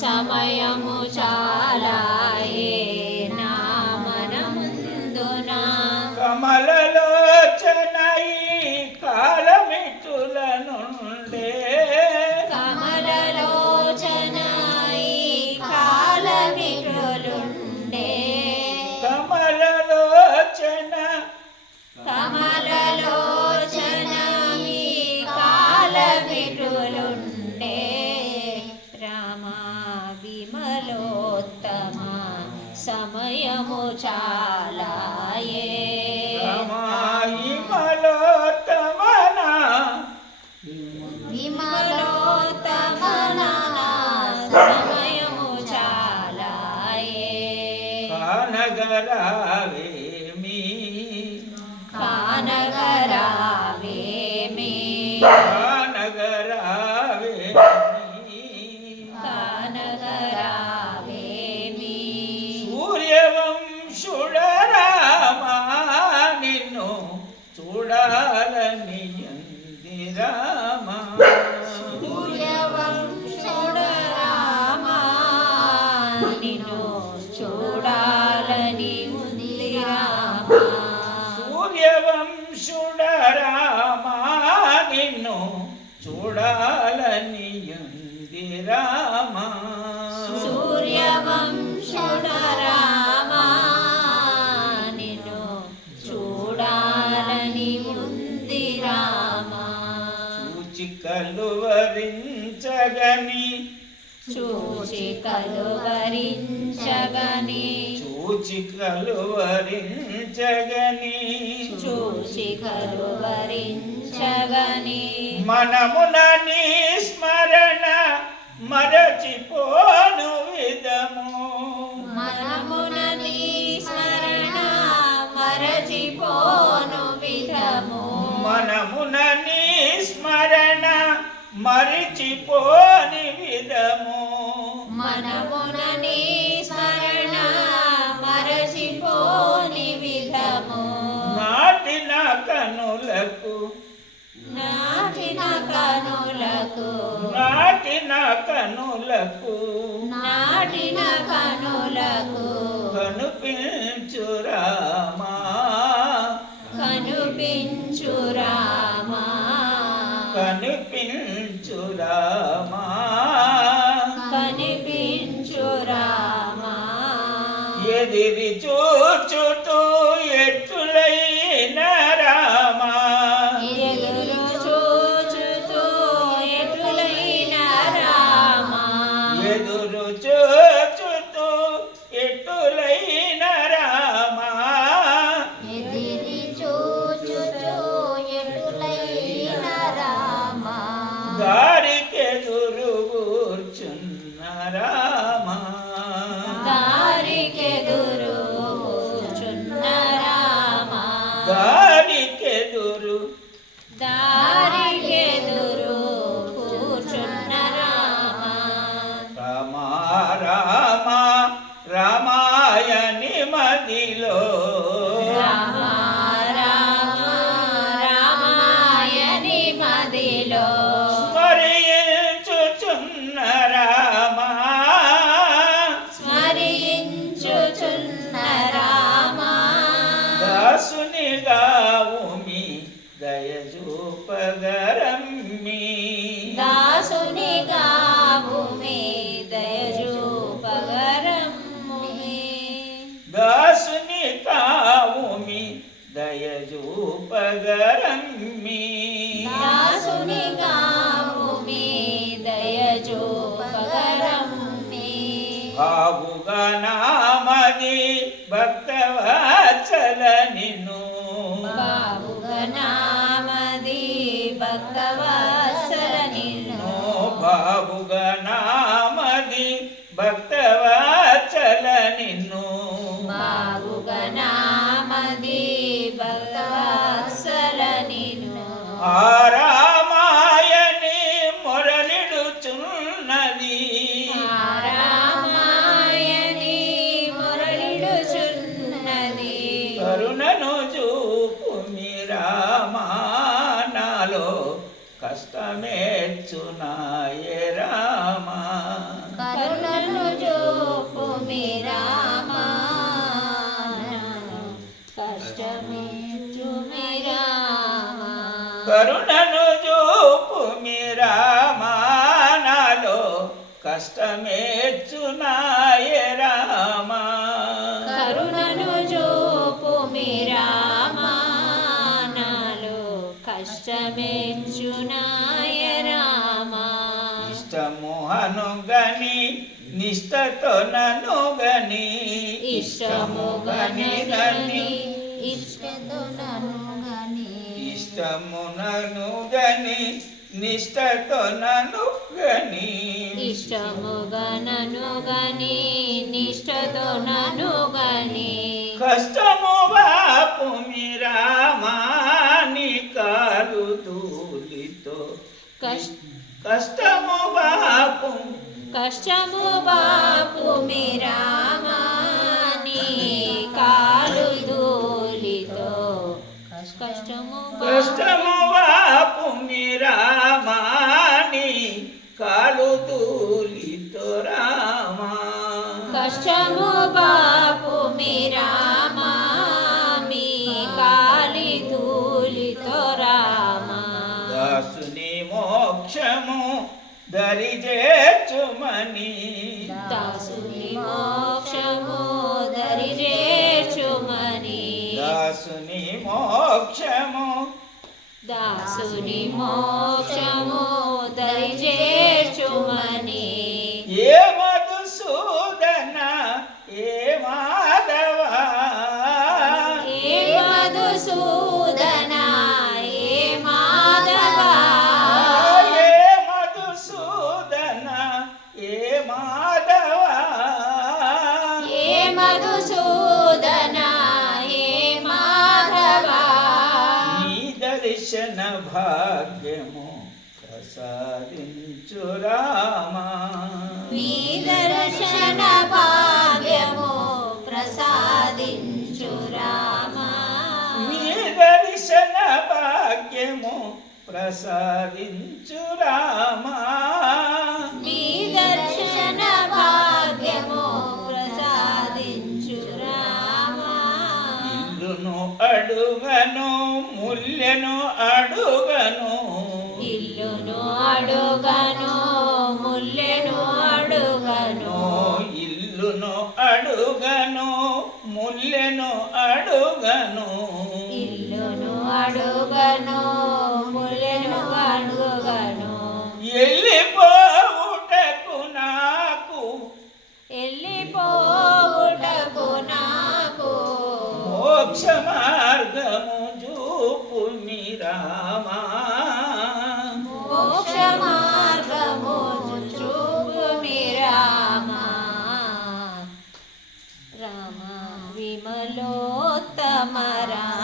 సమయము చాలాయే కానగరావేమి కానగరావేమి కానగరావేమి సూర్యవంశుడరామా నిన్ను చూడాలని ఎందిరామా సూర్యవంశుడ రామా నిన్ను చూడాలని ఉంది రామా సూర్యవంశుడరామా నిన్ను చూడాలని ఎందిరామా సూర్యవంశుడ రామా నిన్ను చూడాలని ఉంది రామా. చూచి కలువరించగని చూచి కలువరించగని చూచి కలువరించగని చూచి కలువరించగని మనమున నీ స్మరణ మరచిపోను విధము. మనమున నీ స్మరణ మరచిపోను విధము. మనమున నీ స్మరణ మరిచిపోని విధము. మనమున నీ స్మరణ మరచిపోని విధము. నాటిన కనులకు నాటిన కనులకు నాటిన కనులకు నాటిన కనులకు కనుపించు ಎದಿರಿ ಚೂಚು మదిలో స్మరించుచున్న రామా. స్మరించుచున్న రామా. దాసునిగా ఉమి దయచూపగరమ్మి. దాసునిగా భూమి దయజూపగరమ్ముమి దాసుని కావుమి దయచూపగరమ్మి. నిన్ను కరుణను చూపు మీరామా నాలో కష్టమేచ్చునాయ రామా. కరుణను చూపు మీరామా నాలో కష్టమెచ్చునాయ రామా. ఇష్టము అనుగని నిష్టతో నను గని ఇష్టము గని ఇష్టతో ఇష్టము నను గని నిష్టతో నను గని. ఇష్టము గనను గని నిష్టతో నను గని. కష్టము బాపు మీరామాని కాలు దూలితో కష్ట కష్టము బాపు కష్టము బాపు మీరామాని మోక్షము దరిజేచుమని దాసుని మోక్షము దరిజేచుమని దాసుని మోక్షము దాసుని మోక్షము భాగ్యము ప్రసాదించు రామా. మీ దర్శన భాగ్యము ప్రసాదించు రామా. ఇల్లును అడుగను ముల్లెను అడుగను. ఇల్లును అడుగను ముల్లెను అడుగను. ఇల్లును అడుగను ముల్లెను అడుగను. అడుగను ముల్లెను అడుగను వెళ్ళిపోవుటకు నాకు. వెళ్ళిపోవుటకు నాకు. మోక్ష మార్గము చూపు రామా. మోక్ష మార్గము చూపు మీ రామా. రామ విమలోత్తమ రామా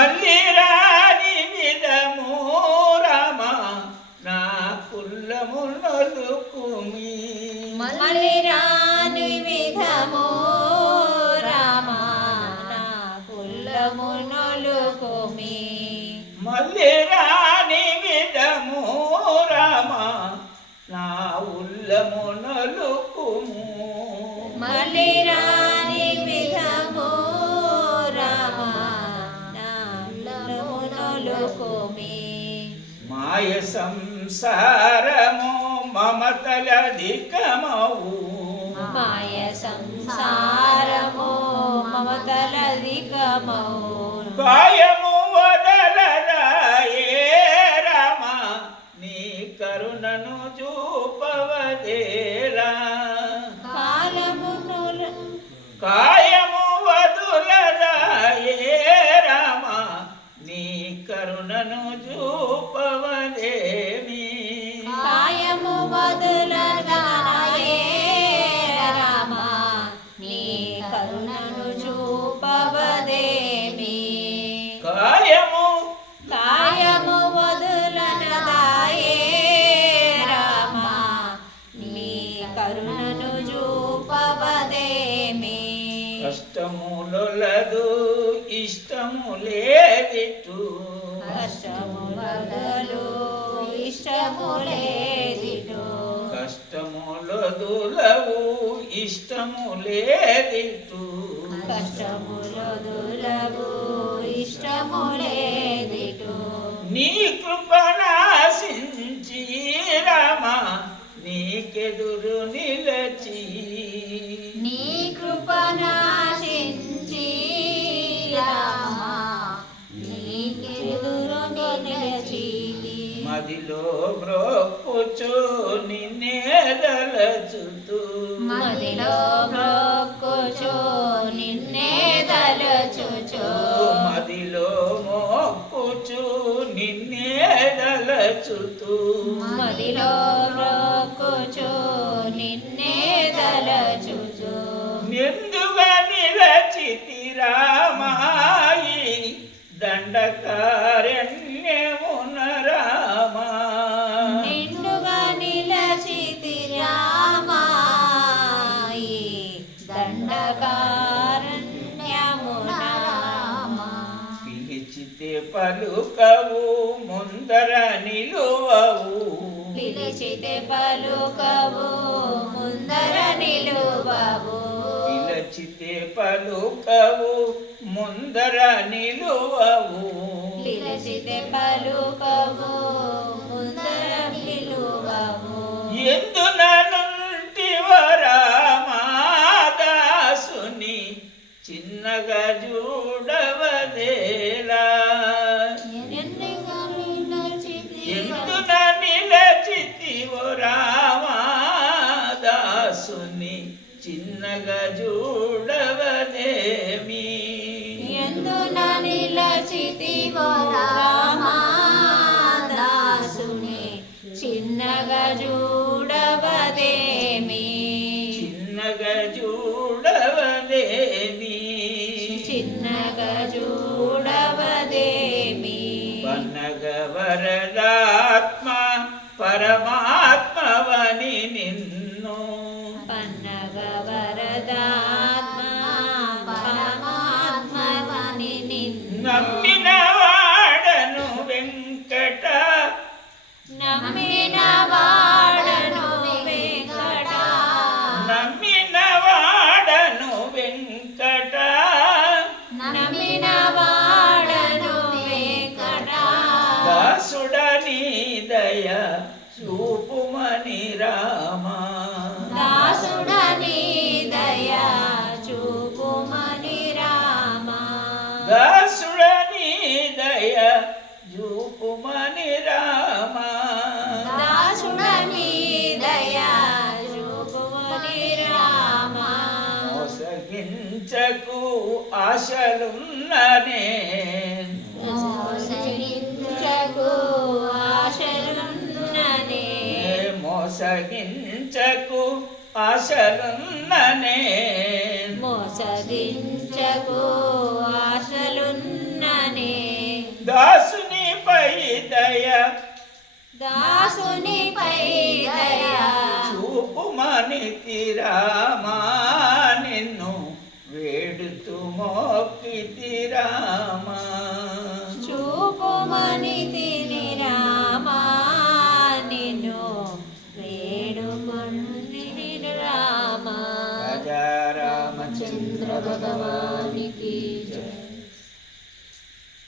మళ్ళీ రాని విధము రామా నా కుల్లము నలుకుమి మళ్ళీ రాని విధము సంసారము మమతలధికమవు. మాయ సంసారము మమతలధికమవు. కరుణను చూపవదేమి కష్టములొలదు ఇష్టము లేదిటు కష్టములగలు ఇష్టములేదిటో. కష్టములొదులవు ఇష్టము లేదిటు కష్టములదులవు ఇష్టములేదిటో. నీ కృపణాశించి ಕೆದುರು ನೀ నిన్నేదలచుతూ మదిలో రోకుచో నిన్నే పిలిచితే పలుకవు ముందర నిలువవు. పిలిచితే పలుకవు ముందర నిలువవు. పిలచితే పలుకవు ముందర నిలువవు. పిలిచితే పలుకవు ముందర నిలువవు. రామాదాసుని చిన్నగా చూడవదేలా రామాదాసుని చిన్నగా చూడవదేమి ఎందున నిలచితివో రామాదాసుని చిన్నగా చూడవదేమి చిన్నగా చూడవదేమి చిన్నగా చూడవదేమి పన్నగ వరదాత్మ Java. మోసగించకు ఆశలున్ననే. మోసగించకు ఆశలున్ననే. మోసగించకు ఆశలున్ననే. ఆశలున్ననే దాసునిపై దయ. దాసునిపై దయా. చూపుమని తిరామా. నిన్ను भक्ति रामा